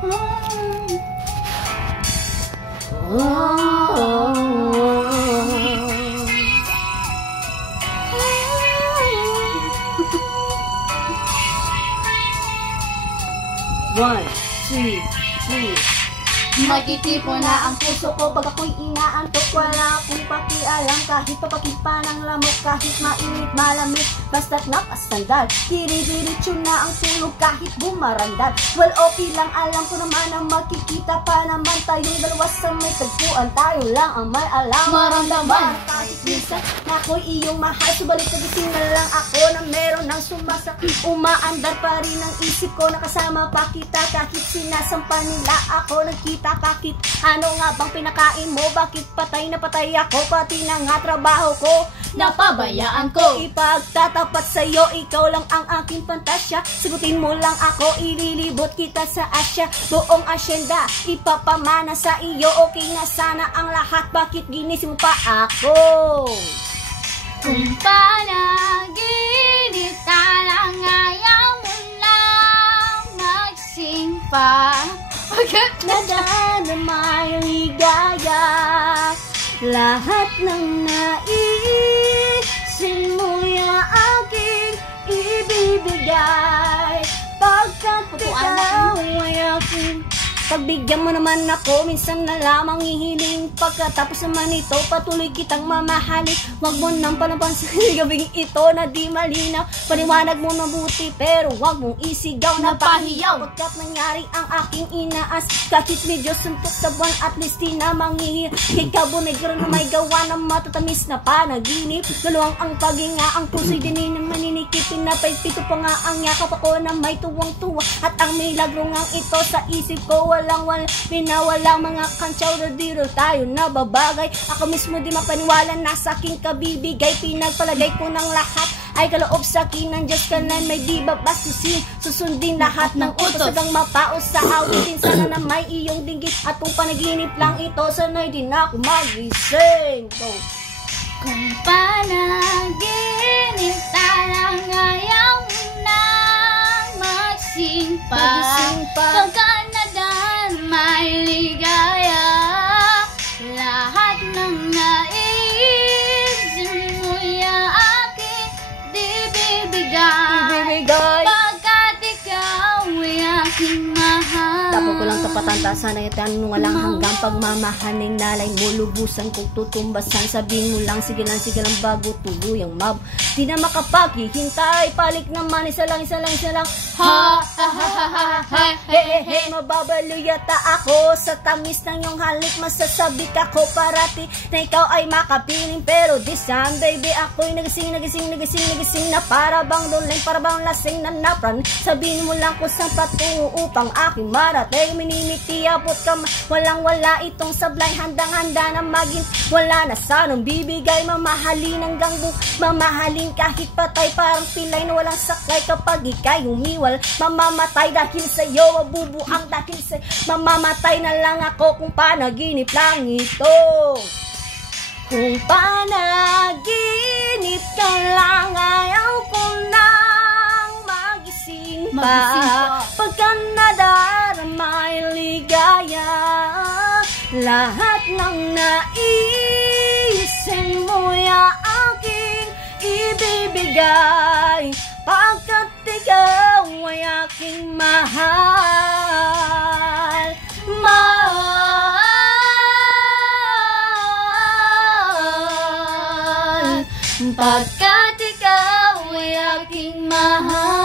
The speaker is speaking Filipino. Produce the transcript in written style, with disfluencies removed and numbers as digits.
One, two, three. Magtitipo na ang puso ko pag ako'y inaantok. Wala akong pakialam kahit papakit pa ng lamok. Kahit mainit malamig, basta't nakasandal. Diri-diritso na ang tulog kahit bumarandal. Well, okay lang, alam ko naman na magkikita pa naman tayong dalawa sa may tagpuan. Tayo lang ang may alam maramdaman. Kahit minsan na ako'y iyong mahal, subalit nagising na lang ako na meron ng sumasakit. Umaandar pa rin ang isip ko, nakasama pa kita kahit sinasampa nila ako. Nagkita bakit? Ano nga bang pinakain mo? Bakit patay na patay ako? Pati na nga trabaho ko napabayaan ko. Ipagtatapat sa'yo, ikaw lang ang aking pantasya. Sagutin mo lang ako, ililibot kita sa Asya. Buong asyenda, ipapamana sa iyo. Okay na sana ang lahat, bakit ginising mo pa ako? Kung panaginip na lang, ayaw mo lang magsimpa. Nadadamay ang ligaya, lahat ng naisin mo'y aking ibibigay. Pagkat ikaw ay aking pagbigyan mo naman ako, minsan na lamang ihiling. Pagkatapos naman ito, patuloy kitang mamahalin. Huwag mo nang panapansin gabing ito na di malinaw. Paliwanag mo mabuti pero huwag mong isigaw na pahiyaw. Pagkat nangyari ang aking inaas, kahit medyo suntok sa buwan, at least di na manghihir. Ikaw negro na may gawa ng matatamis na panaginip. Galuang ang paghinga, ang puso'y dinin na maninikip. Pinapaypito pa nga ang yakap ako na may tuwang-tuwa. At ang milagro nga ito sa isip ko, walang pinawalang mga kantsaw na dito tayo nababagay. Ako mismo di mapaniwala na sa aking kabibigay. Pinagpalagay ko ng lahat ay kaloob sa akin ng Diyos ka na may di babastusin. Susundin lahat ng utos hanggang mapaos sa awitin. Sana na may iyong dinggit at kung panaginip lang ito, sana'y di na ako magising. Go! Kung panaginip na lang, ayaw mo nang magsimpa. Pagka may ligaya, lahat ng naisin mo'y aking ibibigay. Pagkat ikaw ay aking mahal. Dapat ko lang tapatan, sana itan walang hanggang pagmamahaling nalay mo. Lubusan kong tutumbasan, sabihin mo lang sige lang bago tuluyang di na makapaghihintay. Palik naman, isa lang ha ha ha ha ha ha. Hey, mababalo yata ako sa tamis ng iyong halik. Masasabi ka ko parati na ikaw ay makapiling. Pero this time baby, ako'y nagising na para bang duling, para bang lasing na napran. Sabihin mo lang kung saan patungo upang aking marating. Minimiti, abot ka, walang-wala itong sablay. Handang-handa na maging wala na sanang bibigay. Mamahalin hanggang mamahalin kahit patay, parang pilay na walang saklay. Kapag ika'y humiwal, mamamatay dahil sa'yo, mabubuang dahil sa'yo. Mamamatay na lang ako kung panaginip lang ito. Kung panaginip ka lang, ayaw ko nang magising pa. Pagka nadarama ay ligaya, lahat ng naisin mo'y aking ibibigay. Pagkat ikaw ay aking mahal. Pagkat ikaw ay aking mahal.